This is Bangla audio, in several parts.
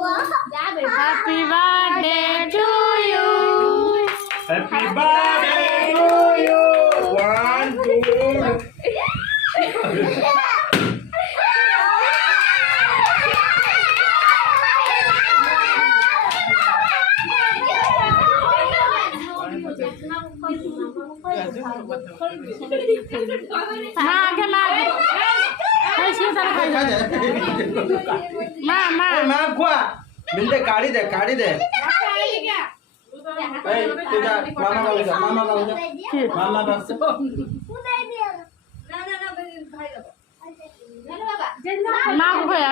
Happy birthday to you. Happy birthday to you. 1, 2. Ma Hey, see that Ma মা কুয়া মিলতে কাড়ি দে এই তুই যা মামা বাবু যা মামা বাবু Ma को खोया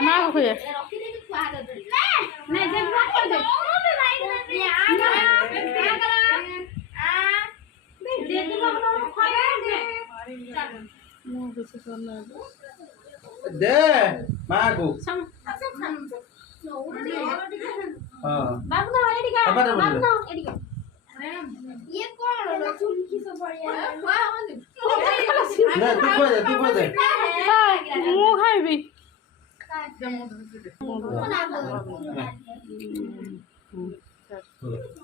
দে মাগু হ্যাঁ बाबू ना एडिका बाबू ना एडिका ये कौन है चुलकी से बढ़िया না তুই কই দে मु खाइबी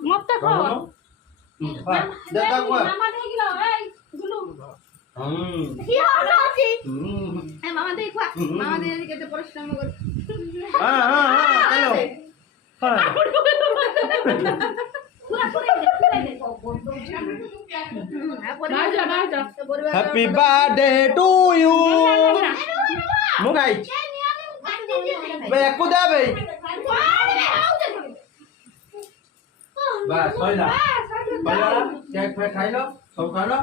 मत खा দে তা কুয়া मामा दे गिलो ए गुलू হুম কি হলো কি হুম এ মামা দে খা মামা দে এদিকে পরিশ্রম কর হ্যাঁ চলো হ্যাঁ হ্যাপি বার্থডে টু ইউ মুগাই বে একু দে বে বাস হইলা হইলা কেক ফে খাইলো সব খাইলো